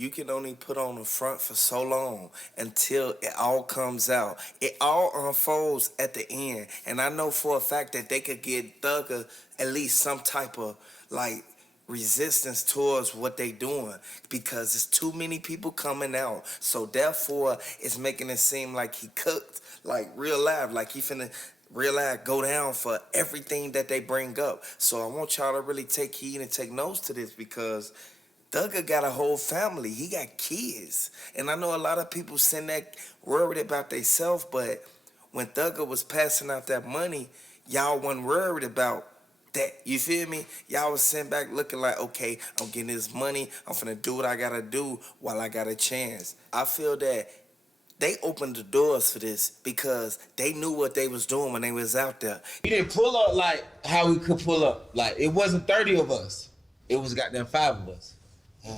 you can only put on the front for so long until it all comes out. It all unfolds at the end. And I know for a fact that they could get Thugger at least some type of like resistance towards what they doing because it's too many people coming out. So therefore, it's making it seem like he cooked, like real live, like he finna real life go down for everything that they bring up. So I want y'all to really take heed and take notes to this because Thugger got a whole family. He got kids. And I know a lot of people send that worried about themselves, but when Thugger was passing out that money, y'all wasn't worried about that. You feel me? Y'all was sitting back looking like, okay, I'm getting this money. I'm finna do what I gotta do while I got a chance. I feel that they opened the doors for this because they knew what they was doing when they was out there. We didn't pull up like how we could pull up. Like, it wasn't 30 of us. It was goddamn 5 of us.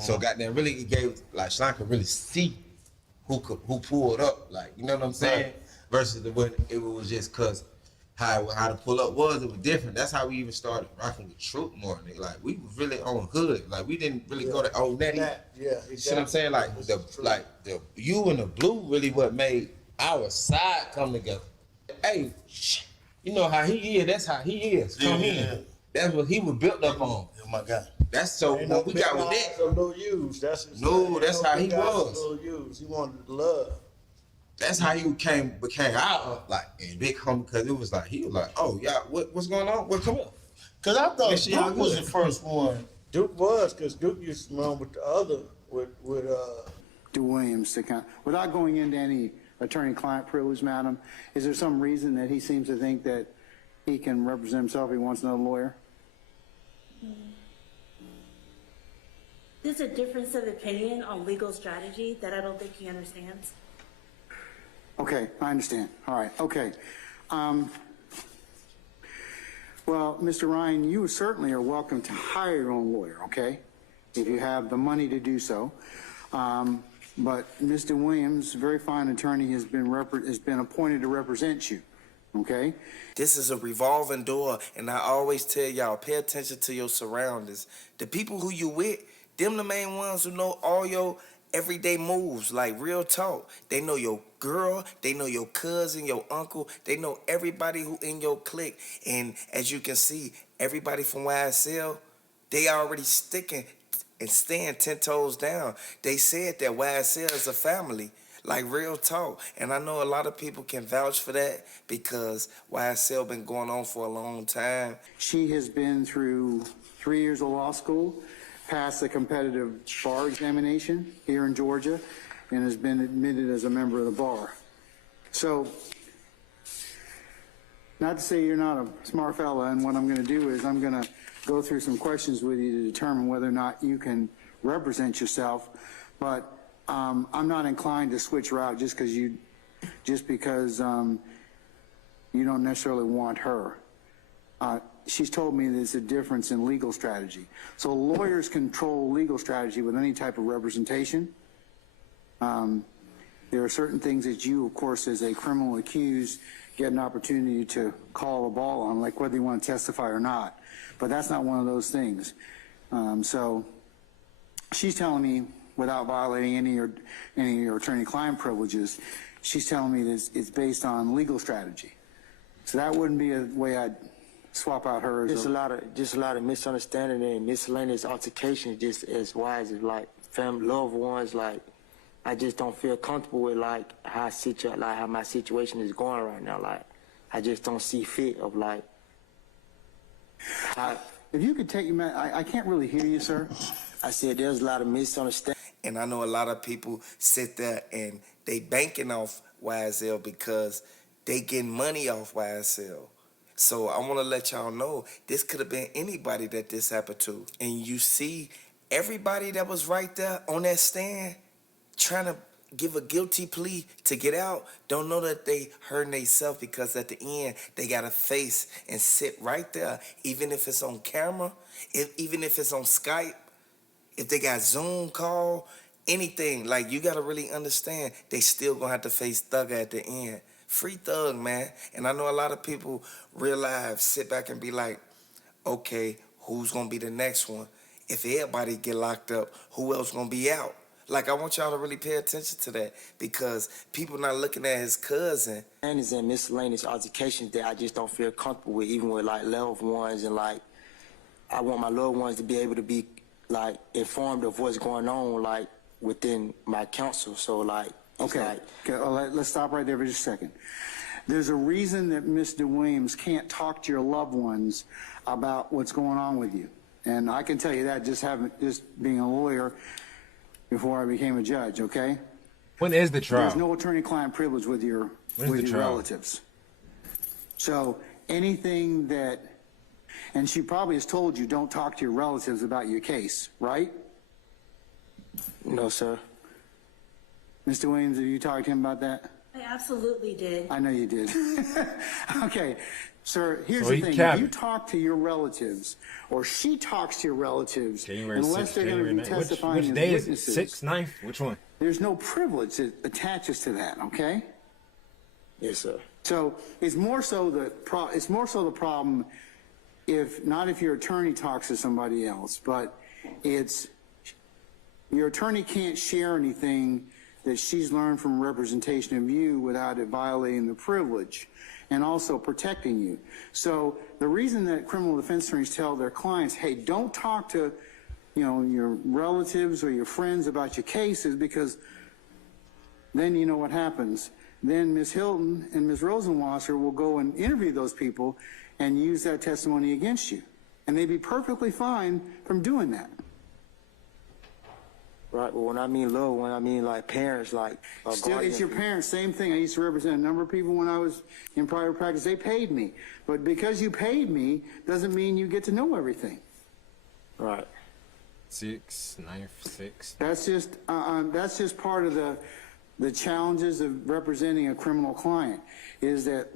So goddamn really it gave, like, Shlon could really see who pulled up. Like, you know what I'm saying? Right. Versus when it was just cause how the pull up was, it was different. That's how we even started rocking with Troop more. Like, we was really on hood. Like, we didn't really go to old Nettie. Yeah, exactly. You see what I'm saying? Like the you and the blue really what made our side come together. Hey, you know how he is. That's how he is. Come in. That's what he was built up on. Oh my God. That's so what we got with that. No use. That's that's how he was. No use. He wanted love. That's how he became out like and big homie because it was like he was like, oh yeah, what's going on? What come up? Cause I thought Duke was the first one. Duke was, cause Duke used to run with the other with Williams to count. Without going into any attorney-client privilege, madam, is there some reason that he seems to think that he can represent himself? He wants another lawyer. There's a difference of opinion on legal strategy that I don't think he understands. Okay, I understand. All right, okay. Well, Mr. Ryan, you certainly are welcome to hire your own lawyer, okay? If you have the money to do so. But Mr. Williams, a very fine attorney, has been appointed to represent you, okay? This is a revolving door, and I always tell y'all, pay attention to your surroundings. The people who you with, them the main ones who know all your everyday moves, like real talk. They know your girl, they know your cousin, your uncle, they know everybody who in your clique. And as you can see, everybody from YSL, they already sticking and staying 10 toes down. They said that YSL is a family, like real talk. And I know a lot of people can vouch for that because YSL been going on for a long time. She has been through 3 years of law school, passed the competitive bar examination here in Georgia, and has been admitted as a member of the bar. So, not to say you're not a smart fella, and what I'm going to do is I'm going to go through some questions with you to determine whether or not you can represent yourself, but I'm not inclined to switch route just because you don't necessarily want her. She's told me there's a difference in legal strategy. So lawyers control legal strategy with any type of representation. There are certain things that you, of course, as a criminal accused, get an opportunity to call a ball on, like whether you want to testify or not. But that's not one of those things. So she's telling me, without violating any of your attorney-client privileges, she's telling me that it's based on legal strategy. So that wouldn't be a way I'd swap out her. Just a lot of misunderstanding and miscellaneous altercations, just as wise as like family, loved ones. Like, I just don't feel comfortable with like how my situation is going right now. Like, I just don't see fit of like. If you could take your I can't really hear you, sir. I said there's a lot of misunderstanding. And I know a lot of people sit there and they banking off YSL because they getting money off YSL. So I want to let y'all know this could have been anybody that this happened to. And you see everybody that was right there on that stand trying to give a guilty plea to get out, don't know that they hurting themselves because at the end they got to face and sit right there, even if it's on camera, even if it's on Skype, if they got Zoom call, anything. Like, you got to really understand they still going to have to face Thugger at the end. Free Thug, man. And I know a lot of people realize, sit back and be like, okay, who's going to be the next one? If everybody get locked up, who else going to be out? Like, I want y'all to really pay attention to that because people not looking at his cousin. And it's in miscellaneous altercations that I just don't feel comfortable with, even with like loved ones, and like I want my loved ones to be able to be like informed of what's going on like within my counsel. So like, Okay, let's stop right there for just a second. There's a reason that Mr. Williams can't talk to your loved ones about what's going on with you. And I can tell you that just being a lawyer before I became a judge, okay? When is the trial? There's no attorney-client privilege with your relatives. So anything that, and she probably has told you, don't talk to your relatives about your case, right? No, sir. Mr. Williams, have you talked to him about that? I absolutely did. I know you did. Okay, sir, here's the thing. If you talk to your relatives, or she talks to your relatives, unless they're going to be testifying as witnesses. 6th, 9th? Which one? There's no privilege that attaches to that, okay? Yes, sir. So it's more so the problem if not if your attorney talks to somebody else, but it's your attorney can't share anything that she's learned from representation of you without it violating the privilege and also protecting you. So the reason that criminal defense attorneys tell their clients, hey, don't talk to, your relatives or your friends about your case is because then you know what happens. Then Ms. Hilton and Ms. Rosenwasser will go and interview those people and use that testimony against you. And they'd be perfectly fine from doing that. Right, but when I mean loved one, I mean like parents, like Still, it's your parents, same thing. I used to represent a number of people when I was in private practice. They paid me. But because you paid me doesn't mean you get to know everything. Right. 6th, 9th, 6th. That's just part of the challenges of representing a criminal client is that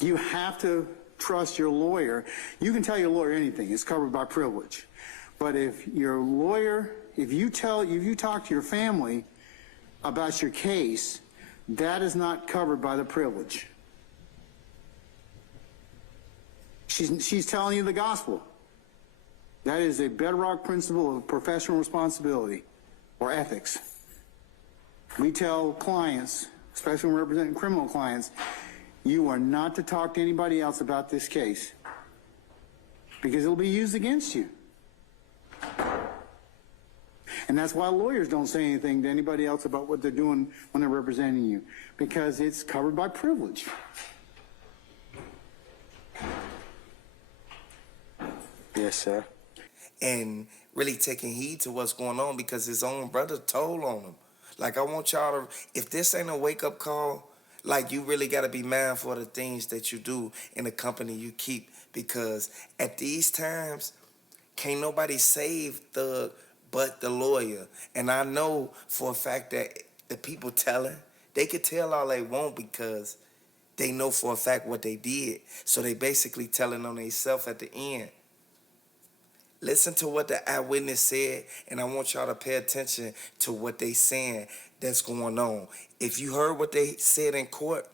you have to trust your lawyer. You can tell your lawyer anything. It's covered by privilege. But if your lawyer, if you talk to your family about your case, that is not covered by the privilege. She's telling you the gospel. That is a bedrock principle of professional responsibility or ethics. We tell clients, especially when representing criminal clients, you are not to talk to anybody else about this case because it'll be used against you. And that's why lawyers don't say anything to anybody else about what they're doing when they're representing you, because it's covered by privilege. Yes, sir. And really taking heed to what's going on because his own brother told on him. Like, I want y'all to, if this ain't a wake-up call, like, you really got to be mindful of the things that you do in the company you keep, because at these times, can't nobody save Thug but the lawyer. And I know for a fact that the people telling, they could tell all they want because they know for a fact what they did. So they basically telling on themselves at the end. Listen to what the eyewitness said, and I want y'all to pay attention to what they saying that's going on. If you heard what they said in court,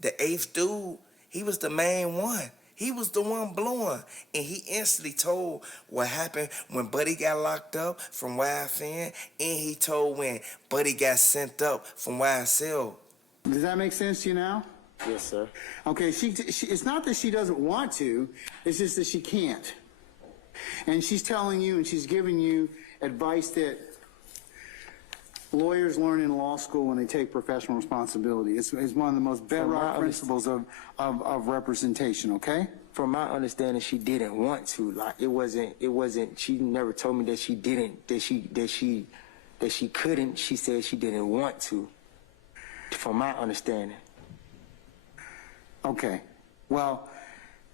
the 8th dude, he was the main one. He was the one blowing, and he instantly told what happened when Buddy got locked up from YFN, and he told when Buddy got sent up from YSL. Does that make sense to you now? Yes, sir. Okay, it's not that she doesn't want to, it's just that she can't. And she's telling you and she's giving you advice that lawyers learn in law school when they take professional responcy. It's one of the most bedrock principles of representation, okay? From my understanding, she didn't want to. Like, it wasn't, she never told me that she didn't, that she couldn't. She said she didn't want to, from my understanding. Okay, well,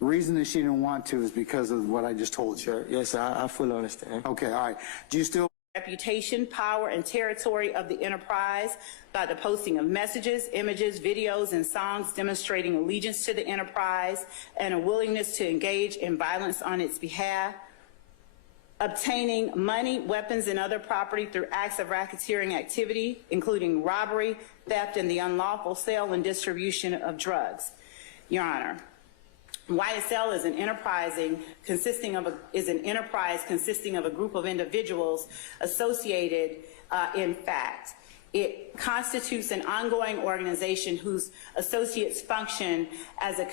the reason that she didn't want to is because of what I just told you. Sure. Yes, I fully understand. Okay, all right. Do you still... Reputation, power, and territory of the enterprise by the posting of messages, images, videos, and songs demonstrating allegiance to the enterprise and a willingness to engage in violence on its behalf, obtaining money, weapons, and other property through acts of racketeering activity, including robbery, theft, and the unlawful sale and distribution of drugs. Your Honor, YSL is an enterprise consisting of a group of individuals associated in fact. It constitutes an ongoing organization whose associates function as a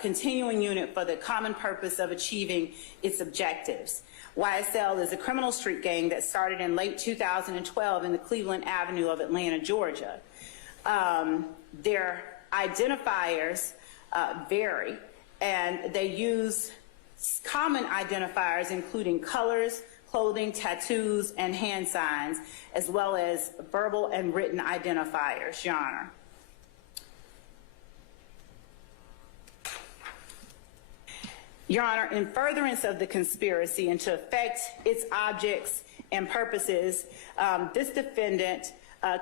continuing unit for the common purpose of achieving its objectives. YSL is a criminal street gang that started in late 2012 in the Cleveland Avenue of Atlanta, Georgia. Their identifiers vary, and they use common identifiers including colors, clothing, tattoos, and hand signs, as well as verbal and written identifiers, Your Honor. Your Honor, in furtherance of the conspiracy and to affect its objects and purposes, this defendant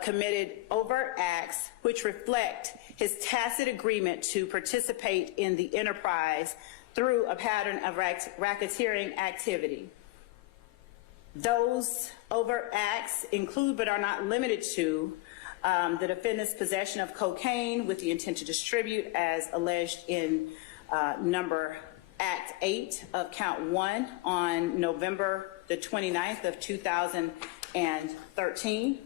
committed overt acts which reflect his tacit agreement to participate in the enterprise through a pattern of racketeering activity. Those overt acts include but are not limited to the defendant's possession of cocaine with the intent to distribute as alleged in Act 8 of Count 1 on November the 29th of 2013.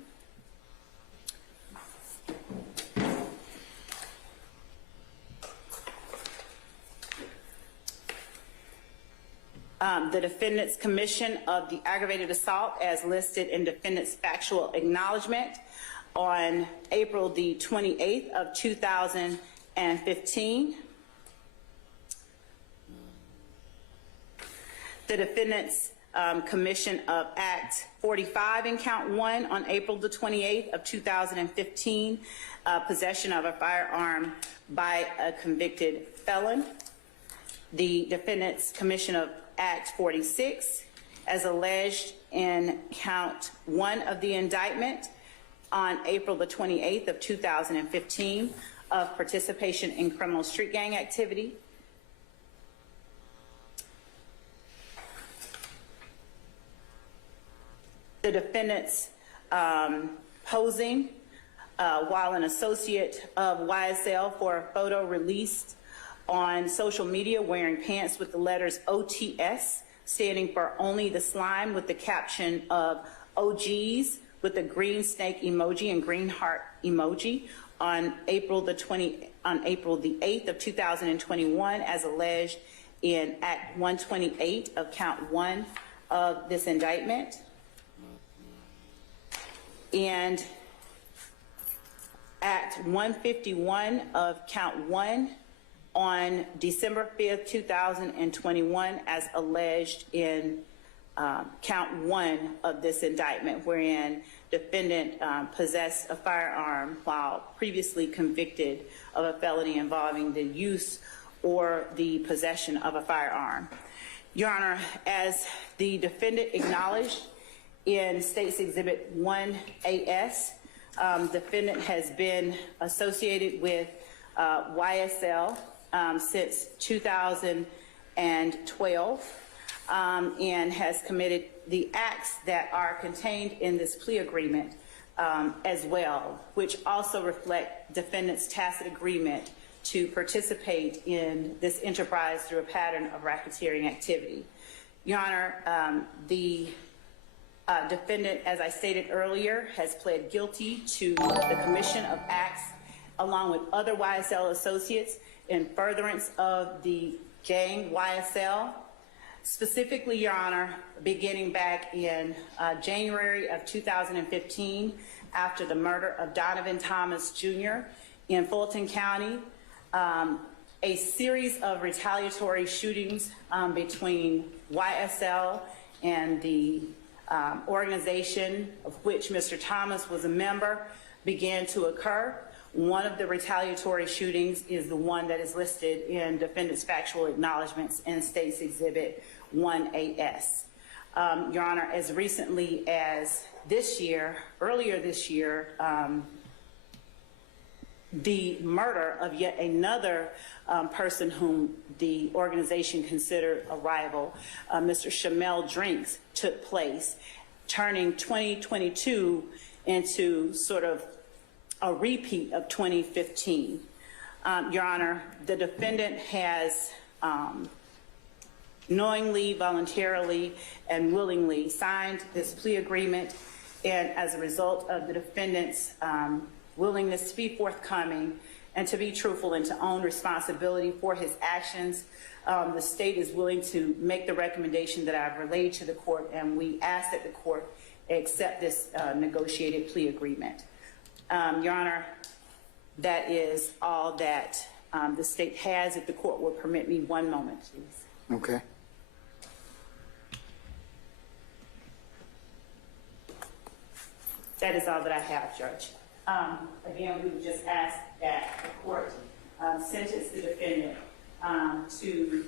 The defendant's commission of the aggravated assault as listed in defendant's factual acknowledgement on April the 28th of 2015. The defendant's commission of Act 45 in Count 1 on April the 28th of 2015, possession of a firearm by a convicted felon. The defendant's commission of Act 46, as alleged in Count 1 of the indictment on April the 28th of 2015 of participation in criminal street gang activity. The defendant's posing while an associate of YSL for a photo released on social media wearing pants with the letters OTS, standing for Only the Slime, with the caption of OGs with the green snake emoji and green heart emoji on April the 8th of 2021, as alleged in Act 128 of Count 1 of this indictment. And Act 151 of Count 1 on December 5th, 2021, as alleged in Count 1 of this indictment, wherein defendant possessed a firearm while previously convicted of a felony involving the use or the possession of a firearm. Your Honor, as the defendant acknowledged in State's Exhibit 1AS, defendant has been associated with YSL since 2012 and has committed the acts that are contained in this plea agreement as well, which also reflect defendant's tacit agreement to participate in this enterprise through a pattern of racketeering activity. Your Honor, the defendant, as I stated earlier, has pled guilty to the commission of acts along with other YSL associates in furtherance of the gang YSL. Specifically, Your Honor, beginning back in January of 2015, after the murder of Donovan Thomas Jr. in Fulton County, a series of retaliatory shootings between YSL and the organization of which Mr. Thomas was a member began to occur. One of the retaliatory shootings is the one that is listed in defendant's factual acknowledgments in State's Exhibit 1AS. Your Honor, as recently as this year, earlier this year, the murder of yet another person whom the organization considered a rival, Mr. Shamel Drinks, took place, turning 2022 into sort of a repeat of 2015. Your Honor, the defendant has knowingly, voluntarily, and willingly signed this plea agreement And as a result of the defendant's willingness to be forthcoming and to be truthful and to own responsibility for his actions, the state is willing to make the recommendation that I've relayed to the court, and we ask that the court accept this negotiated plea agreement. Your Honor, that is all that the state has. If the court will permit me one moment, please. Okay. That is all that I have, Judge. Again, we would just ask that the court sentence the defendant to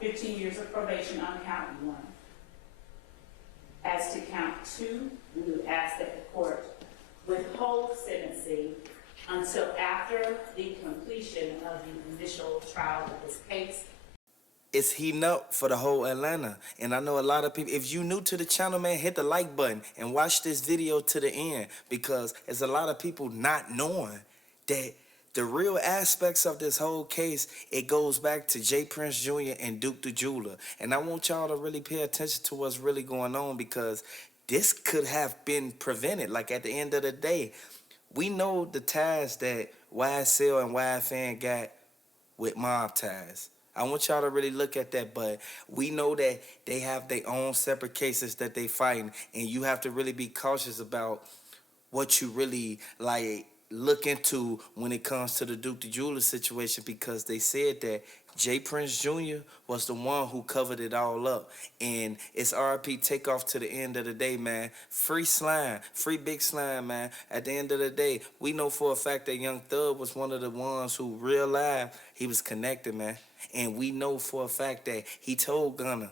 15 years of probation on count 1. As to count 2, we would ask that the court withhold sentencing until after the completion of the initial trial of this case. It's heating up for the whole Atlanta. And I know a lot of people, if you new to the channel, man, hit the like button and watch this video to the end, because there's a lot of people not knowing that the real aspects of this whole case, it goes back to J. Prince Jr. and Duke the Jeweler. And I want y'all to really pay attention to what's really going on, because this could have been prevented. Like, at the end of the day, we know the ties that YSL and YFN got with MobTies. I want y'all to really look at that, but we know that they have their own separate cases that they fighting, and you have to really be cautious about what you really like look into when it comes to the Duke the Jeweler situation, because they said that J. Prince Jr. was the one who covered it all up. And it's RP Takeoff to the end of the day, man. Free Slime, free Big Slime, man. At the end of the day, we know for a fact that Young Thug was one of the ones who real life, he was connected, man. And we know for a fact that he told Gunna,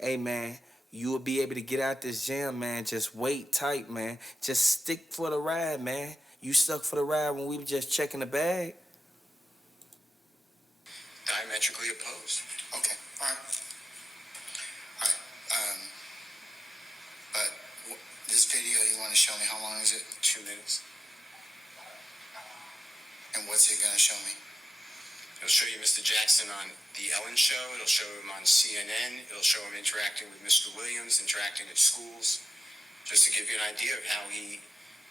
hey, man, you will be able to get out this jam, man. Just wait tight, man. Just stick for the ride, man. You stuck for the ride when we were just checking the bag. Diametrically opposed. Okay, all right. All right, but this video, you want to show me, how long is it? 2 minutes. And what's it gonna show me? It'll show you Mr. Jackson on The Ellen Show. It'll show him on CNN. It'll show him interacting with Mr. Williams, interacting at schools, just to give you an idea of how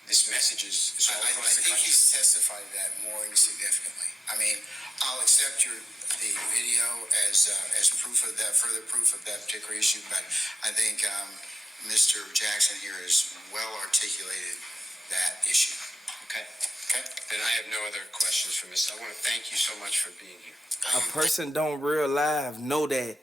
this message is all across the country. I think he's testified that more significantly. I mean, I'll accept the video as proof of that, further proof of that particular issue, but I think Mr. Jackson here has well articulated that issue. Okay. Okay. Then I have no other questions for Mr. I want to thank you so much for being here. A person don't real life know that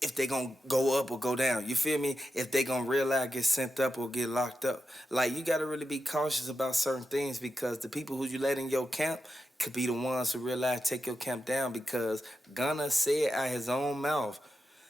if they gonna go up or go down. You feel me? If they gonna real life get sent up or get locked up. Like, you gotta really be cautious about certain things, because the people who you let in your camp could be the ones who real life take your camp down, because Gunna said out his own mouth,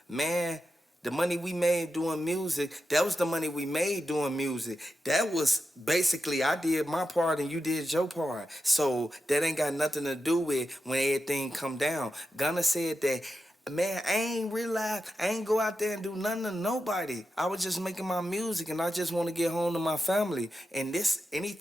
man, the money we made doing music, that was the money we made doing music. That was basically, I did my part and you did your part. So that ain't got nothing to do with when everything come down. Gunna said that, man, I ain't realize, I ain't go out there and do nothing to nobody. I was just making my music and I just want to get home to my family. And this, any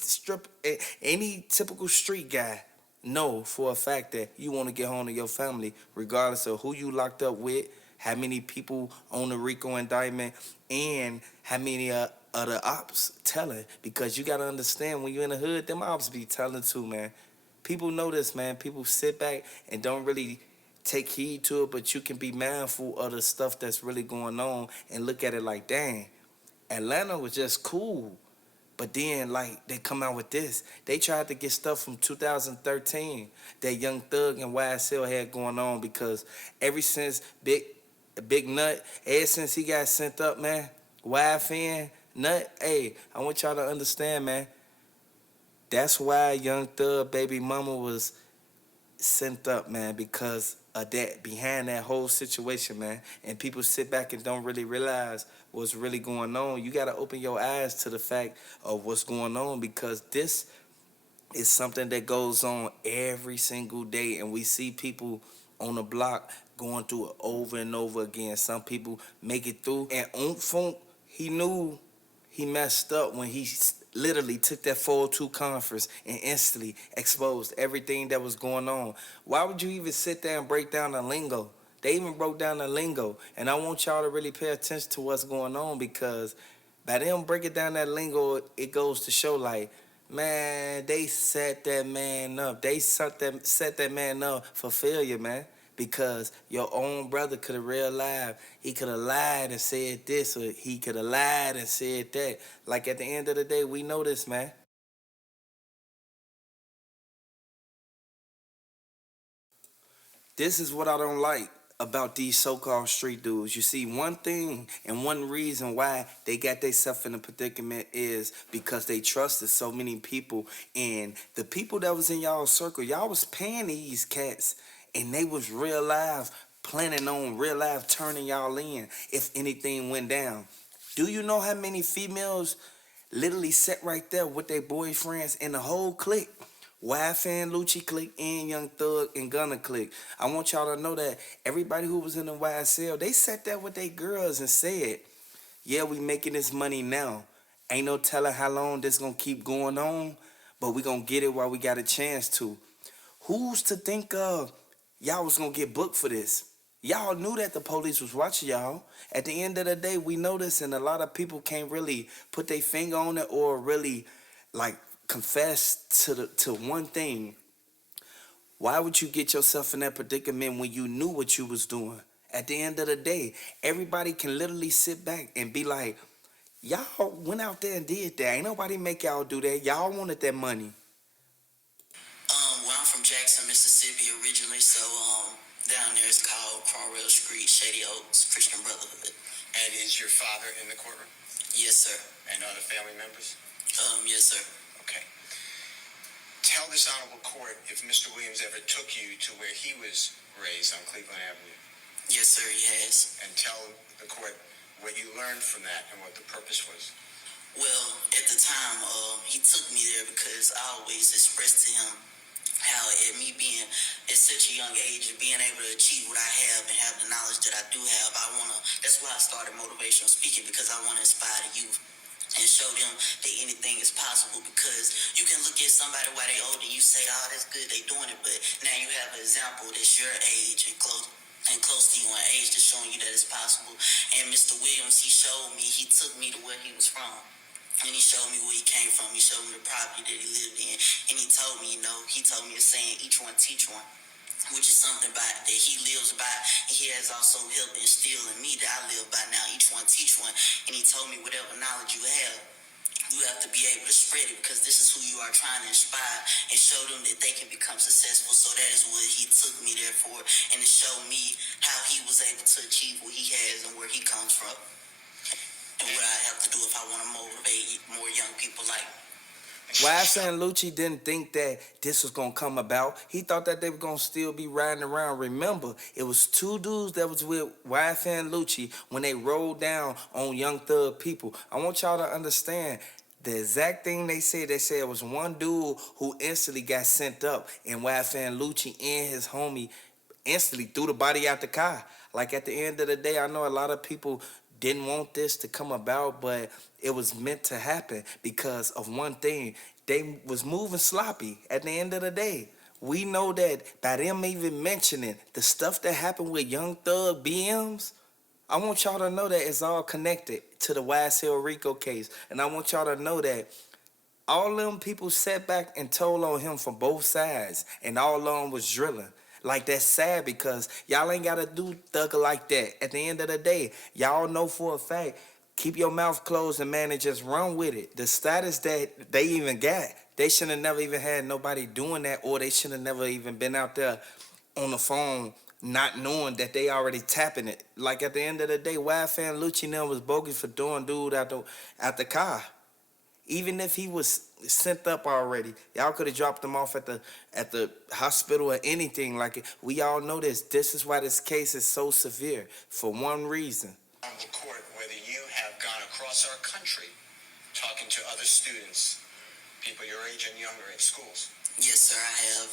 typical street guy know for a fact that you want to get home to your family, regardless of who you locked up with, how many people on the Rico indictment, and how many of the ops telling. Because you got to understand, when you're in the hood, them ops be telling too, man. People know this, man. People sit back and don't really take heed to it, but you can be mindful of the stuff that's really going on and look at it like, dang, Atlanta was just cool. But then, like, they come out with this. They tried to get stuff from 2013 that Young Thug and YSL had going on, because ever since Big Nut, ever since he got sent up, man, YFN, Nut, hey, I want y'all to understand, man, that's why Young Thug baby mama was sent up, man, because of that, behind that whole situation, man. And people sit back and don't really realize what's really going on. You got to open your eyes to the fact of what's going on, because this is something that goes on every single day, and we see people on the block going through it over and over again. Some people make it through, and Funk, he knew he messed up when he literally took that 402 conference and instantly exposed everything that was going on. Why would you even sit there and break down the lingo? They even broke down the lingo, and I want y'all to really pay attention to what's going on, because By them breaking down that lingo, it goes to show like, man, they set that man up. They set that man up for failure, man. Because your own brother could have realized he could have lied and said this, or he could have lied and said that. Like at the end of the day, we know this, man. This is what I don't like about these so-called street dudes. You see, one thing and one reason why they got themselves in a predicament is because they trusted so many people, and the people that was in y'all circle, y'all was paying these cats, and they was real life planning on real life turning y'all in if anything went down. Do you know how many females literally sat right there with their boyfriends in the whole clique? YFN, Lucci clique, and Young Thug and Gunna clique. I want y'all to know that everybody who was in the YSL, they sat there with their girls and said, yeah, we making this money now. Ain't no telling how long this gonna keep going on, but we gonna get it while we got a chance to. Who's to think of y'all was gonna get booked for this? Y'all knew that the police was watching y'all. At the end of the day, we know this, and a lot of people can't really put their finger on it or really like confess to one thing. Why would you get yourself in that predicament when you knew what you was doing? At the end of the day, everybody can literally sit back and be like, y'all went out there and did that. Ain't nobody make y'all do that. Y'all wanted that money. Well, I'm from Jackson, Mississippi originally, so down there it's called Cornwall Street, Shady Oaks, Christian Brotherhood. And is your father in the courtroom? Yes, sir. And other family members? Yes, sir. Okay. Tell this honorable court if Mr. Williams ever took you to where he was raised on Cleveland Avenue. Yes, sir, he has. And tell the court what you learned from that and what the purpose was. Well, at the time, he took me there because I always expressed to him how at me being at such a young age and being able to achieve what I have and have the knowledge that I do have, that's why I started motivational speaking, because I want to inspire the youth and show them that anything is possible. Because you can look at somebody while they older and you say, oh, that's good, they doing it, but now you have an example that's your age and close to you in age that's showing you that it's possible. And Mr. Williams, he took me to where he was from. And he showed me where he came from. He showed me the property that he lived in. And he told me, he told me the saying, each one teach one, which is something that he lives by. And he has also helped instill in me that I live by now. Each one teach one. And he told me whatever knowledge you have to be able to spread it, because this is who you are trying to inspire and show them that they can become successful. So that is what he took me there for, and to show me how he was able to achieve what he has and where he comes from. And what I have to do if I want to motivate more young people like me. YFN Lucci didn't think that this was gonna come about. He thought that they were gonna still be riding around. Remember, it was two dudes that was with YFN Lucci when they rolled down on Young Thug people. I want y'all to understand the exact thing they said. They said it was one dude who instantly got sent up, and YFN Lucci and his homie instantly threw the body out the car. Like at the end of the day, I know a lot of people didn't want this to come about, but it was meant to happen because of one thing. They was moving sloppy at the end of the day. We know that by them even mentioning the stuff that happened with Young Thug BMs, I want y'all to know that it's all connected to the YSL Rico case. And I want y'all to know that all them people sat back and told on him from both sides, and all of them was drilling. Like, that's sad because y'all ain't got to do thugger like that. At the end of the day, y'all know for a fact, keep your mouth closed and, man, and just run with it. The status that they even got, they should have never even had nobody doing that, or they should have never even been out there on the phone not knowing that they already tapping it. Like, at the end of the day, YFN Lucci now was bogus for doing dude out the car. Even if he was sent up already, y'all could have dropped him off at the hospital or anything like it. We all know this. This is why this case is so severe, for one reason. On the court, whether you have gone across our country talking to other students, people your age and younger at schools. Yes, sir, I have.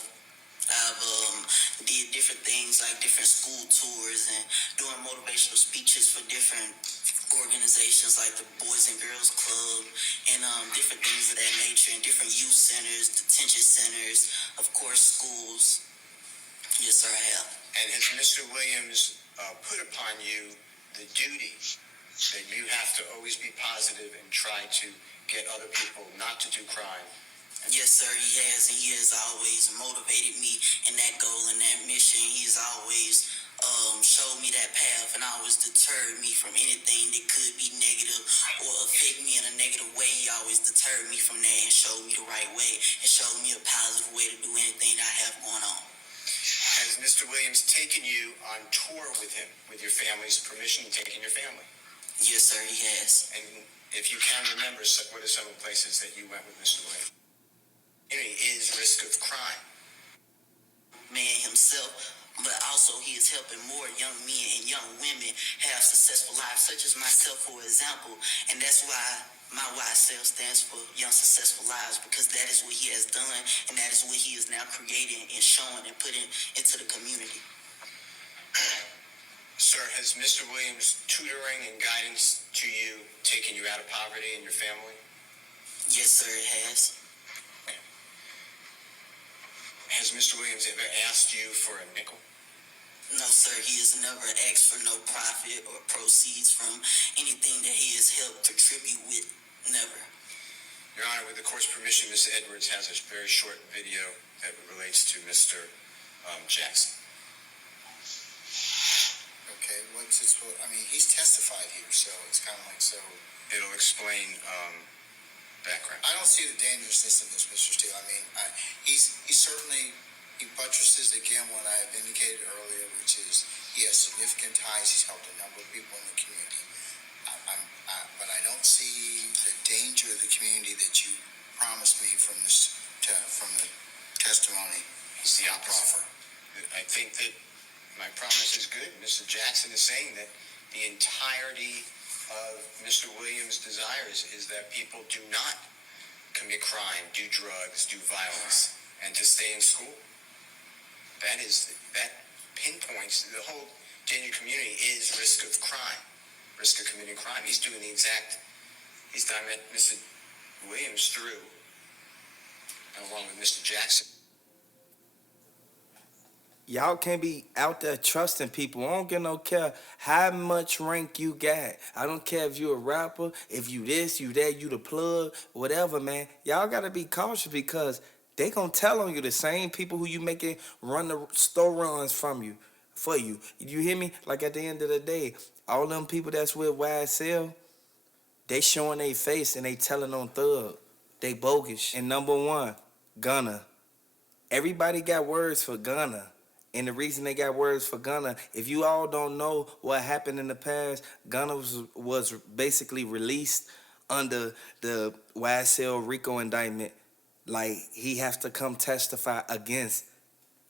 I've did different things like different school tours and doing motivational speeches for different organizations like the Boys and Girls Club and different things of that nature, and different youth centers, detention centers, of course, schools. Yes, sir, I have. And has Mr. Williams put upon you the duty that you have to always be positive and try to get other people not to do crime. Yes, sir, he has, and he has always motivated me in that goal and that mission. He has always showed me that path and always deterred me from anything that could be negative or affect me in a negative way. He always deterred me from that and showed me the right way and showed me a positive way to do anything that I have going on. Has Mr. Williams taken you on tour with him, with your family's permission, and taken your family? Yes, sir, he has. And if you can remember, what are some of the places that you went with Mr. Williams? Is risk of crime. Man himself, but also he is helping more young men and young women have successful lives, such as myself, for example. And that's why my YSL stands for Young Successful Lives, because that is what he has done, and that is what he is now creating and showing and putting into the community. Sir, has Mr. Williams' tutoring and guidance to you taken you out of poverty and your family? Yes, sir, it has. Has Mr. Williams ever asked you for a nickel? No, sir, he has never asked for no profit or proceeds from anything that he has helped contribute with. Never. Your Honor, with the court's permission, Ms. Edwards has a very short video that relates to Mr. Jackson. Okay, what's it supposed? I mean, he's testified here, so it's kind of like so. It'll explain background. I don't see the dangerousness in this, Mr. Steele. I mean, he certainly buttresses again what I have indicated earlier, which is he has significant ties. He's helped a number of people in the community. But I don't see the danger of the community that you promised me from the testimony. It's the opposite. I think that my promise is good. Mr. Jackson is saying that the entirety of Mr. Williams' desires is that people do not commit crime, do drugs, do violence, and to stay in school. That pinpoints the whole danger community is risk of crime, risk of committing crime. He's doing he's done that Mr. Williams through, along with Mr. Jackson. Y'all can't be out there trusting people. I don't get no care how much rank you got. I don't care if you a rapper, if you this, you that, you the plug, whatever, man. Y'all gotta be cautious because they gonna tell on you, the same people who you making run the store runs for you. You hear me? Like at the end of the day, all them people that's with YSL, they showing their face and they telling on Thug. They bogus. And number one, Gunna. Everybody got words for Gunna. And the reason they got words for Gunna, if you all don't know what happened in the past, Gunna was basically released under the YSL Rico indictment. Like, he has to come testify against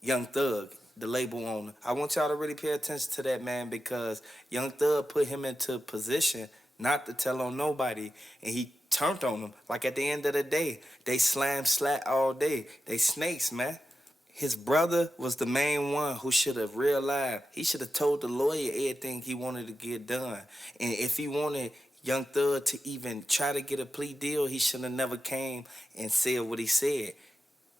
Young Thug, the label owner. I want y'all to really pay attention to that, man, because Young Thug put him into position not to tell on nobody, and he turned on them. Like, at the end of the day, they slat all day. They snakes, man. His brother was the main one who should have realized. He should have told the lawyer everything he wanted to get done. And if he wanted Young Thug to even try to get a plea deal, he should have never came and said what he said.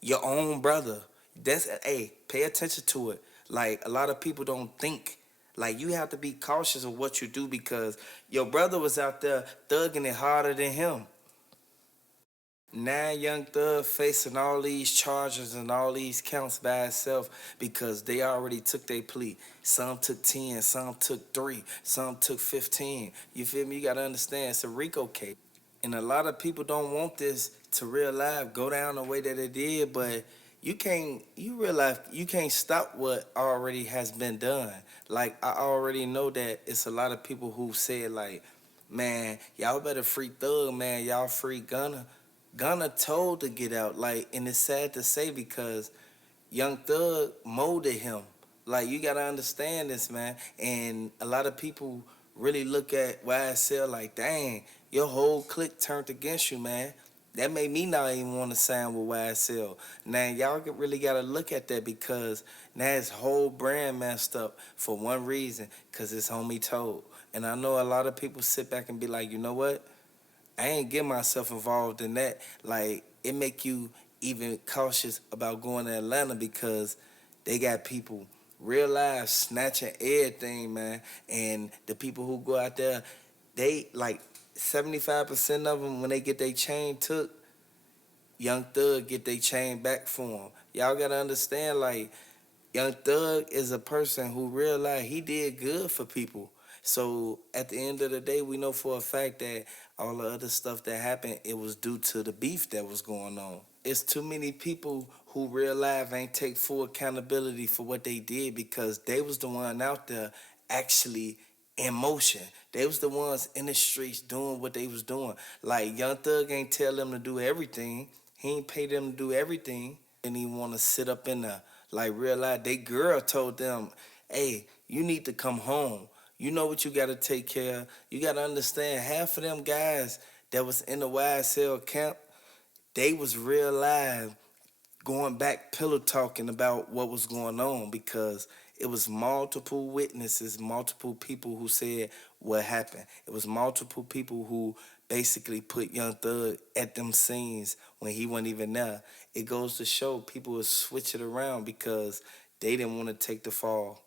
Your own brother. Hey, pay attention to it. Like, a lot of people don't think. Like, you have to be cautious of what you do because your brother was out there thugging it harder than him. Now Young Thug facing all these charges and all these counts by itself because they already took their plea. Some took 10, some took 3, some took 15. You feel me? You got to understand, it's a Rico case. And a lot of people don't want this to real life go down the way that it did, but you realize you can't stop what already has been done. Like, I already know that it's a lot of people who said, like, man, y'all better free Thug, man. Y'all free Gunna. Gunna told to get out, like, and it's sad to say because Young Thug molded him. Like, you gotta understand this, man. And a lot of people really look at YSL like, dang, your whole clique turned against you, man. That made me not even want to sign with YSL. Now, y'all really gotta look at that because now his whole brand messed up for one reason, because his homie told. And I know a lot of people sit back and be like, you know what? I ain't get myself involved in that. Like, it make you even cautious about going to Atlanta because they got people real life snatching everything, man. And the people who go out there, they like 75% of them when they get their chain took, Young Thug get their chain back for him. Y'all gotta understand, like, Young Thug is a person who realized he did good for people. So at the end of the day, we know for a fact that all the other stuff that happened, it was due to the beef that was going on. It's too many people who real life ain't take full accountability for what they did because they was the one out there actually in motion. They was the ones in the streets doing what they was doing. Like Young Thug ain't tell them to do everything. He ain't pay them to do everything. And he want to sit up in the like realize they girl told them, hey, you need to come home. You know what you got to take care of. You got to understand half of them guys that was in the YSL camp, they was real live going back pillow talking about what was going on because it was multiple witnesses, multiple people who said what happened. It was multiple people who basically put Young Thug at them scenes when he wasn't even there. It goes to show people will switch it around because they didn't want to take the fall.